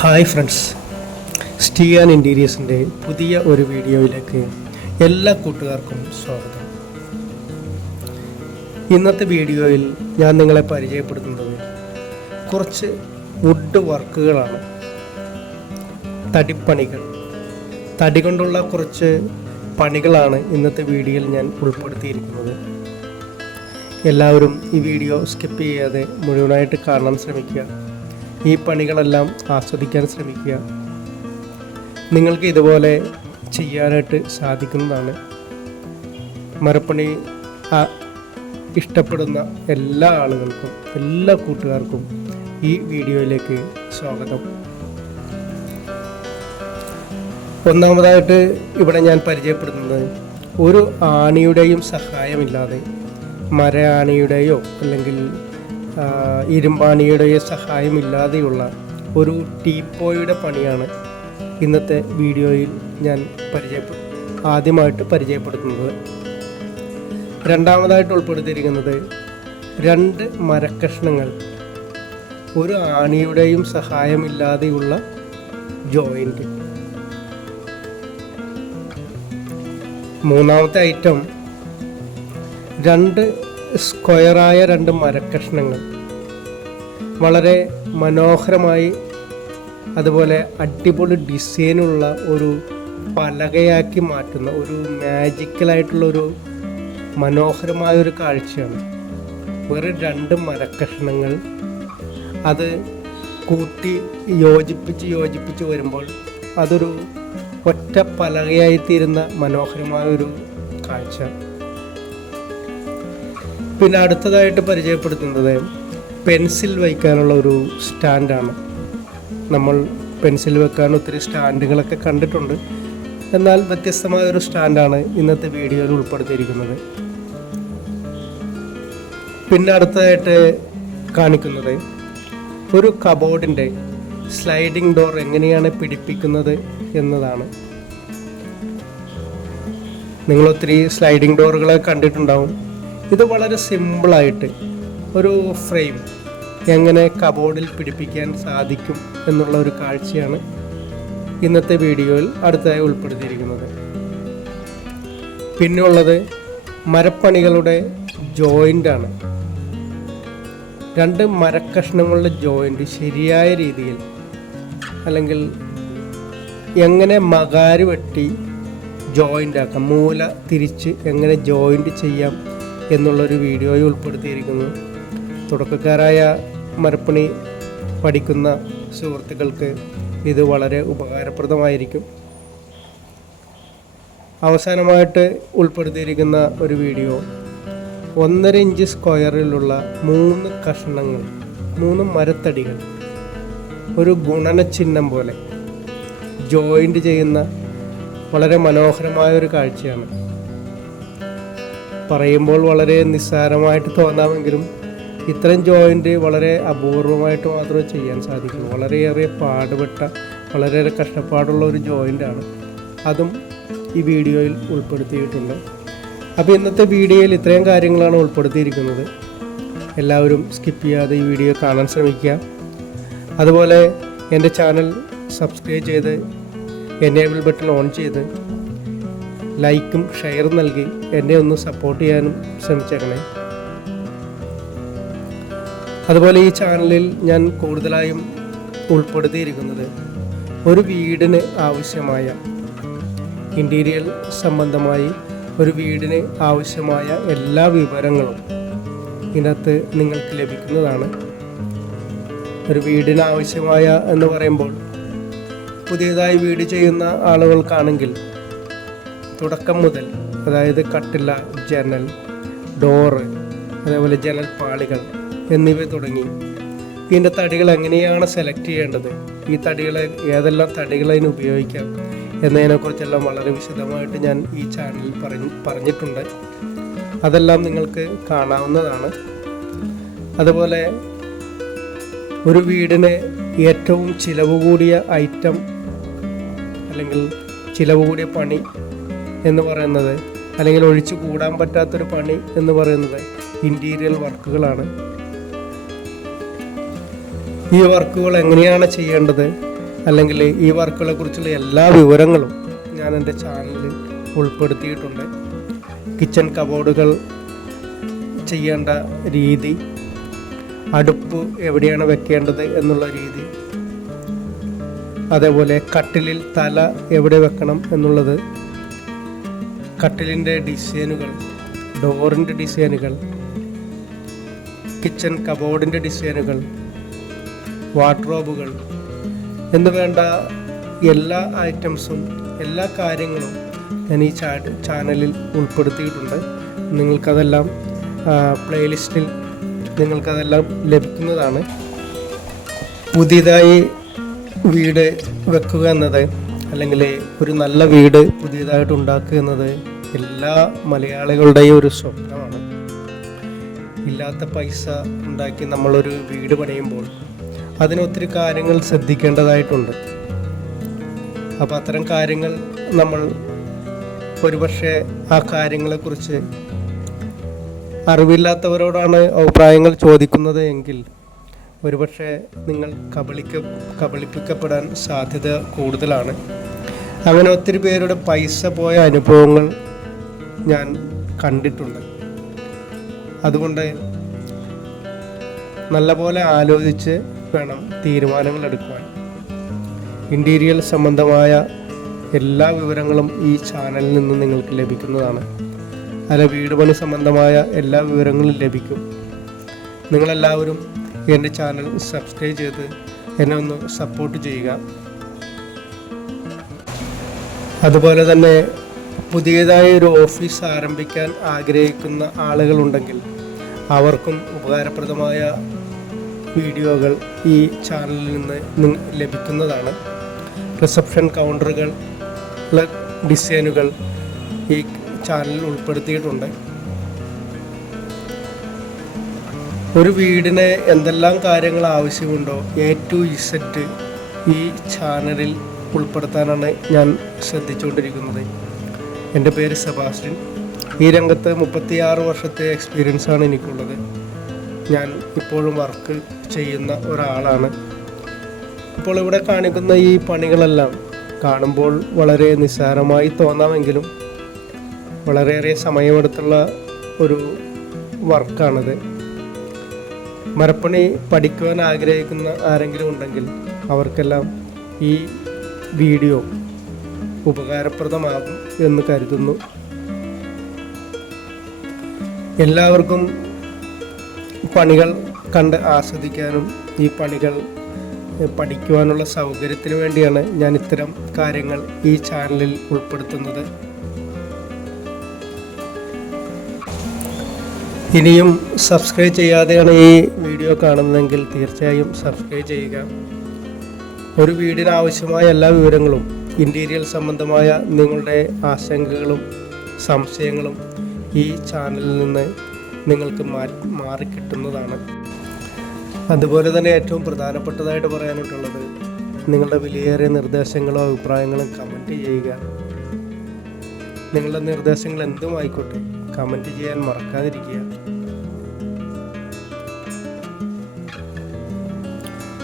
Hi friends, സ്റ്റീയാൻ ഇൻറ്റീരിയേഴ്സിൻ്റെ പുതിയ ഒരു വീഡിയോയിലേക്ക് എല്ലാ കൂട്ടുകാർക്കും സ്വാഗതം. ഇന്നത്തെ വീഡിയോയിൽ ഞാൻ നിങ്ങളെ പരിചയപ്പെടുത്തുന്നത് കുറച്ച് വുഡ് വർക്കുകളാണ്. തടിപ്പണികൾ, തടി കൊണ്ടുള്ള കുറച്ച് പണികളാണ് ഇന്നത്തെ വീഡിയോയിൽ ഞാൻ ഉൾപ്പെടുത്തിയിരിക്കുന്നത്. എല്ലാവരും ഈ വീഡിയോ സ്കിപ്പ് ചെയ്യാതെ മുഴുവനായിട്ട് കാണാൻ ശ്രമിക്കുക. ഈ പണികളെല്ലാം ആസ്വദിക്കാൻ ശ്രമിക്കുക. നിങ്ങൾക്ക് ഇതുപോലെ ചെയ്യാനായിട്ട് സാധിക്കുന്നതാണ്. മരപ്പണി ഇഷ്ടപ്പെടുന്ന എല്ലാ ആളുകൾക്കും, എല്ലാ കൂട്ടുകാർക്കും ഈ വീഡിയോയിലേക്ക് സ്വാഗതം. ഒന്നാമതായിട്ട് ഇവിടെ ഞാൻ പരിചയപ്പെടുത്തുന്നത് ഒരു ആണിയുടെയും സഹായമില്ലാതെ, മര ആണിയുടെയോ അല്ലെങ്കിൽ ഇരുമ്പാണിയുടെയോ സഹായമില്ലാതെയുള്ള ഒരു ടീപ്പോയുടെ പണിയാണ് ഇന്നത്തെ വീഡിയോയിൽ ഞാൻ ആദ്യമായിട്ട് പരിചയപ്പെടുത്തുന്നത്. രണ്ടാമതായിട്ട് ഉൾപ്പെടുത്തിയിരിക്കുന്നത് 2 മരക്കഷ്ണങ്ങൾ, ഒരു ആണിയുടെയും സഹായമില്ലാതെയുള്ള ജോയിൻ്റ്. മൂന്നാമത്തെ ഐറ്റം 2 സ്ക്വയറായ 2 മരക്കഷ്ണങ്ങൾ, വളരെ മനോഹരമായി അതുപോലെ അടിപൊളി ഡിസൈനുള്ള ഒരു പലകയാക്കി മാറ്റുന്ന ഒരു മാജിക്കലായിട്ടുള്ളൊരു മനോഹരമായൊരു കാഴ്ചയാണ്. വേറെ 2 മരക്കഷ്ണങ്ങൾ അത് കൂട്ടി യോജിപ്പിച്ച് വരുമ്പോൾ അതൊരു ഒറ്റ പലകയായിത്തീരുന്ന മനോഹരമായൊരു കാഴ്ച. പിന്നെ അടുത്തതായിട്ട് പരിചയപ്പെടുത്തുന്നത് പെൻസിൽ വയ്ക്കാനുള്ള ഒരു സ്റ്റാൻഡാണ്. നമ്മൾ പെൻസിൽ വെക്കാൻ ഒത്തിരി സ്റ്റാൻഡുകളൊക്കെ കണ്ടിട്ടുണ്ട്, എന്നാൽ വ്യത്യസ്തമായ ഒരു സ്റ്റാൻഡാണ് ഇന്നത്തെ വീഡിയോയിൽ ഉൾപ്പെടുത്തിയിരിക്കുന്നത്. പിന്നെ അടുത്തതായിട്ട് കാണിക്കുന്നത് ഒരു കബോർഡിൻ്റെ സ്ലൈഡിംഗ് ഡോർ എങ്ങനെയാണ് പിടിപ്പിക്കുന്നത് എന്നതാണ്. നിങ്ങൾ ഒത്തിരി സ്ലൈഡിംഗ് ഡോറുകളെ കണ്ടിട്ടുണ്ടാവും. ഇത് വളരെ സിമ്പിളായിട്ട് ഒരു ഫ്രെയിം എങ്ങനെ കബോർഡിൽ പിടിപ്പിക്കാൻ സാധിക്കും എന്നുള്ള ഒരു കാഴ്ചയാണ് ഇന്നത്തെ വീഡിയോയിൽ അടുത്തതായി ഉൾപ്പെടുത്തിയിരിക്കുന്നത്. പിന്നെയുള്ളത് മരപ്പണികളുടെ ജോയിൻ്റാണ്. 2 മരക്കഷ്ണങ്ങളുടെ ജോയിൻ്റ് ശരിയായ രീതിയിൽ, അല്ലെങ്കിൽ എങ്ങനെ മകാര് വെട്ടി ജോയിൻ്റ് ആക്കാം, മൂല തിരിച്ച് എങ്ങനെ ജോയിൻ്റ് ചെയ്യാം എന്നുള്ളൊരു വീഡിയോയിൽ ഉൾപ്പെടുത്തിയിരിക്കുന്നു. തുടക്കക്കാരായ മരപ്പണി പഠിക്കുന്ന സുഹൃത്തുക്കൾക്ക് ഇത് വളരെ ഉപകാരപ്രദമായിരിക്കും. അവസാനമായിട്ട് ഉൾപ്പെടുത്തിയിരിക്കുന്ന ഒരു വീഡിയോ 1.5 ഇഞ്ച് സ്ക്വയറിലുള്ള 3 കഷ്ണങ്ങൾ, 3 മരത്തടികൾ ഒരു ഗുണന ചിഹ്നം പോലെ ജോയിൻ്റ് ചെയ്യുന്ന വളരെ മനോഹരമായൊരു കാഴ്ചയാണ്. പറയുമ്പോൾ വളരെ നിസ്സാരമായിട്ട് തോന്നാമെങ്കിലും ഇത്തരം ജോയിൻ്റ് വളരെ അപൂർവമായിട്ട് മാത്രമേ ചെയ്യാൻ സാധിക്കൂ. വളരെയേറെ പാടുപെട്ട, വളരെയേറെ കഷ്ടപ്പാടുള്ള ഒരു ജോയിൻ്റാണ്. അതും ഈ വീഡിയോയിൽ ഉൾപ്പെടുത്തിയിട്ടുണ്ട്. അപ്പോൾ ഇന്നത്തെ വീഡിയോയിൽ ഇത്രയും കാര്യങ്ങളാണ് ഉൾപ്പെടുത്തിയിരിക്കുന്നത്. എല്ലാവരും സ്കിപ്പ് ചെയ്യാതെ ഈ വീഡിയോ കാണാൻ ശ്രമിക്കുക. അതുപോലെ എൻ്റെ ചാനൽ സബ്സ്ക്രൈബ് ചെയ്ത് എനേബിൾ ബട്ടൺ ഓൺ ചെയ്ത് ലൈക്കും ഷെയറും നൽകി എന്നെ ഒന്ന് സപ്പോർട്ട് ചെയ്യാനും ശ്രമിച്ചേക്കണേ. അതുപോലെ ഈ ചാനലിൽ ഞാൻ കൂടുതലായും ഉൾപ്പെടുത്തിയിരിക്കുന്നത് ഒരു വീടിന് ആവശ്യമായ ഇൻറ്റീരിയർ സംബന്ധമായി ഒരു വീടിന് ആവശ്യമായ എല്ലാ വിവരങ്ങളും ഇതിനകത്ത് നിങ്ങൾക്ക് ലഭിക്കുന്നതാണ്. ഒരു വീടിന് ആവശ്യമായ എന്ന് പറയുമ്പോൾ പുതിയതായി വീട് ചെയ്യുന്ന ആളുകൾക്കാണെങ്കിൽ തുടക്കം മുതൽ, അതായത് കട്ടില, ജനൽ, ഡോറ്, അതേപോലെ ജനൽ പാളികൾ എന്നിവ തുടങ്ങി ഇതിൻ്റെ തടികൾ എങ്ങനെയാണ് സെലക്ട് ചെയ്യേണ്ടത്, ഈ തടികളെ ഏതെല്ലാം തടികൾ അതിന് ഉപയോഗിക്കാം എന്നതിനെക്കുറിച്ചെല്ലാം വളരെ വിശദമായിട്ട് ഞാൻ ഈ ചാനലിൽ പറഞ്ഞിട്ടുണ്ട്. അതെല്ലാം നിങ്ങൾക്ക് കാണാവുന്നതാണ്. അതുപോലെ ഒരു വീടിന് ഏറ്റവും ചിലവ് കൂടിയ ഐറ്റം അല്ലെങ്കിൽ ചിലവ് കൂടിയ പണി എന്ന് പറയുന്നത്, അല്ലെങ്കിൽ ഒഴിച്ചു കൂടാൻ പറ്റാത്തൊരു പണി എന്ന് പറയുന്നത് ഇൻറ്റീരിയർ വർക്കുകളാണ്. ഈ വർക്കുകൾ എങ്ങനെയാണ് ചെയ്യേണ്ടത്, അല്ലെങ്കിൽ ഈ വർക്കുകളെ കുറിച്ചുള്ള എല്ലാ വിവരങ്ങളും ഞാൻ എൻ്റെ ചാനലിൽ ഉൾപ്പെടുത്തിയിട്ടുണ്ട്. കിച്ചൺ കബോർഡുകൾ ചെയ്യേണ്ട രീതി, അടുപ്പ് എവിടെയാണ് വെക്കേണ്ടത് എന്നുള്ള രീതി, അതേപോലെ കട്ടിലിൽ തല എവിടെ വെക്കണം എന്നുള്ളത്, കട്ടിലിൻ്റെ ഡിസൈനുകൾ, ഡോറിൻ്റെ ഡിസൈനുകൾ, കിച്ചൺ കബോർഡിൻ്റെ ഡിസൈനുകൾ, വാർഡ്രോബുകൾ എന്ന് വേണ്ട എല്ലാ ഐറ്റംസും, എല്ലാ കാര്യങ്ങളും ഞാൻ ഈ ചാനലിൽ ഉൾപ്പെടുത്തിയിട്ടുണ്ട്. നിങ്ങൾക്കതെല്ലാം പ്ലേലിസ്റ്റിൽ നിങ്ങൾക്കതെല്ലാം ലഭിക്കുന്നതാണ്. പുതിയതായി വീട് വെക്കുക എന്നത്, അല്ലെങ്കിൽ ഒരു നല്ല വീട് പുതിയതായിട്ട് ഉണ്ടാക്കുക എന്നത് എല്ലാ മലയാളികളുടെയും ഒരു സ്വപ്നമാണ്. ഇല്ലാത്ത പൈസ ഉണ്ടാക്കി നമ്മളൊരു വീട് പണിയുമ്പോൾ അതിനൊത്തിരി കാര്യങ്ങൾ ശ്രദ്ധിക്കേണ്ടതായിട്ടുണ്ട്. അപ്പോൾ അത്തരം കാര്യങ്ങൾ നമ്മൾ ഒരുപക്ഷെ ആ കാര്യങ്ങളെക്കുറിച്ച് അറിവില്ലാത്തവരോടാണ് അഭിപ്രായങ്ങൾ ചോദിക്കുന്നത് എങ്കിൽ ഒരുപക്ഷെ നിങ്ങൾ കബളിപ്പിക്കപ്പെടാൻ സാധ്യത കൂടുതലാണ്. അങ്ങനെ ഒത്തിരി പേരുടെ പൈസ പോയ അനുഭവങ്ങൾ ഞാൻ കണ്ടിട്ടുണ്ട്. അതുകൊണ്ട് നല്ലപോലെ ആലോചിച്ച് വേണം തീരുമാനങ്ങൾ എടുക്കുവാൻ. ഇൻറ്റീരിയർ സംബന്ധമായ എല്ലാ വിവരങ്ങളും ഈ ചാനലിൽ നിന്ന് നിങ്ങൾക്ക് ലഭിക്കുന്നതാണ്. അല്ല, വീട് പണി സംബന്ധമായ എല്ലാ വിവരങ്ങളും ലഭിക്കും. നിങ്ങളെല്ലാവരും എൻ്റെ ചാനൽ സബ്സ്ക്രൈബ് ചെയ്ത് എന്നെ ഒന്ന് സപ്പോർട്ട് ചെയ്യുക. അതുപോലെ തന്നെ പുതിയതായി ഒരു ഓഫീസ് ആരംഭിക്കാൻ ആഗ്രഹിക്കുന്ന ആളുകളുണ്ടെങ്കിൽ അവർക്കും ഉപകാരപ്രദമായ വീഡിയോകൾ ഈ ചാനലിൽ നിന്ന് ലഭിക്കുന്നതാണ്. റിസപ്ഷൻ കൗണ്ടറുകൾ ഡിസൈനുകൾ ഈ ചാനലിൽ ഉൾപ്പെടുത്തിയിട്ടുണ്ട്. ഒരു വീടിന് എന്തെല്ലാം കാര്യങ്ങൾ ആവശ്യമുണ്ടോ A to Z ഈ ചാനലിൽ ഉൾപ്പെടുത്താനാണ് ഞാൻ ശ്രദ്ധിച്ചുകൊണ്ടിരിക്കുന്നത്. എൻ്റെ പേര് സെബാസ്റ്റ്യൻ. ഈ രംഗത്ത് 36 വർഷത്തെ എക്സ്പീരിയൻസാണ് എനിക്കുള്ളത്. ഞാൻ ഇപ്പോഴും വർക്ക് ചെയ്യുന്ന ഒരാളാണ്. ഇപ്പോൾ ഇവിടെ കാണിക്കുന്ന ഈ പണികളെല്ലാം കാണുമ്പോൾ വളരെ നിസ്സാരമായി തോന്നാമെങ്കിലും വളരെയേറെ സമയമെടുത്തുള്ള ഒരു വർക്കാണിത്. മരപ്പണി പഠിക്കുവാൻ ആഗ്രഹിക്കുന്ന ആരെങ്കിലും ഉണ്ടെങ്കിൽ അവർക്കെല്ലാം ഈ വീഡിയോ ഉപകാരപ്രദമാകും എന്ന് കരുതുന്നു. എല്ലാവർക്കും പണികൾ കണ്ട് ആസ്വദിക്കാനും ഈ പണികൾ പഠിക്കുവാനുള്ള സൗകര്യത്തിന് വേണ്ടിയാണ് ഞാൻ ഇത്തരം കാര്യങ്ങൾ ഈ ചാനലിൽ ഉൾപ്പെടുത്തുന്നത്. ഇനിയും സബ്സ്ക്രൈബ് ചെയ്യാതെയാണ് ഈ വീഡിയോ കാണുന്നതെങ്കിൽ തീർച്ചയായും സബ്സ്ക്രൈബ് ചെയ്യുക. ഒരു വീടിന് ആവശ്യമായ എല്ലാ വിവരങ്ങളും, ഇൻറ്റീരിയർ സംബന്ധമായ നിങ്ങളുടെ ആശങ്കകളും സംശയങ്ങളും ഈ ചാനലിൽ നിന്ന് നിങ്ങൾക്ക് മാറിക്കിട്ടുന്നതാണ്. അതുപോലെ തന്നെ ഏറ്റവും പ്രധാനപ്പെട്ടതായിട്ട് പറയാനായിട്ടുള്ളത്, നിങ്ങളുടെ വിലയേറിയ നിർദ്ദേശങ്ങളോ അഭിപ്രായങ്ങളും കമൻറ്റ് ചെയ്യുക. നിങ്ങളുടെ നിർദ്ദേശങ്ങൾ എന്തും ആയിക്കോട്ടെ, കമൻറ്റ് ചെയ്യാൻ മറക്കാതിരിക്കുക.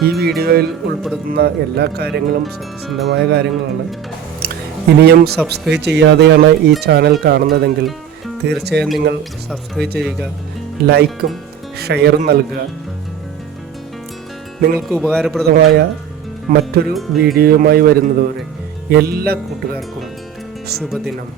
ഈ വീഡിയോയിൽ ഉൾപ്പെടുത്തുന്ന എല്ലാ കാര്യങ്ങളും സത്യസന്ധമായ കാര്യങ്ങളാണ്. ഇനിയും സബ്സ്ക്രൈബ് ചെയ്യാതെയാണ് ഈ ചാനൽ കാണുന്നതെങ്കിൽ തീർച്ചയായും നിങ്ങൾ സബ്സ്ക്രൈബ് ചെയ്യുക, ലൈക്കും ഷെയറും നൽകുക. നിങ്ങൾക്ക് ഉപകാരപ്രദമായ മറ്റൊരു വീഡിയോയുമായി വരുന്നതുവരെ എല്ലാ കൂട്ടുകാർക്കും ശുഭദിനം.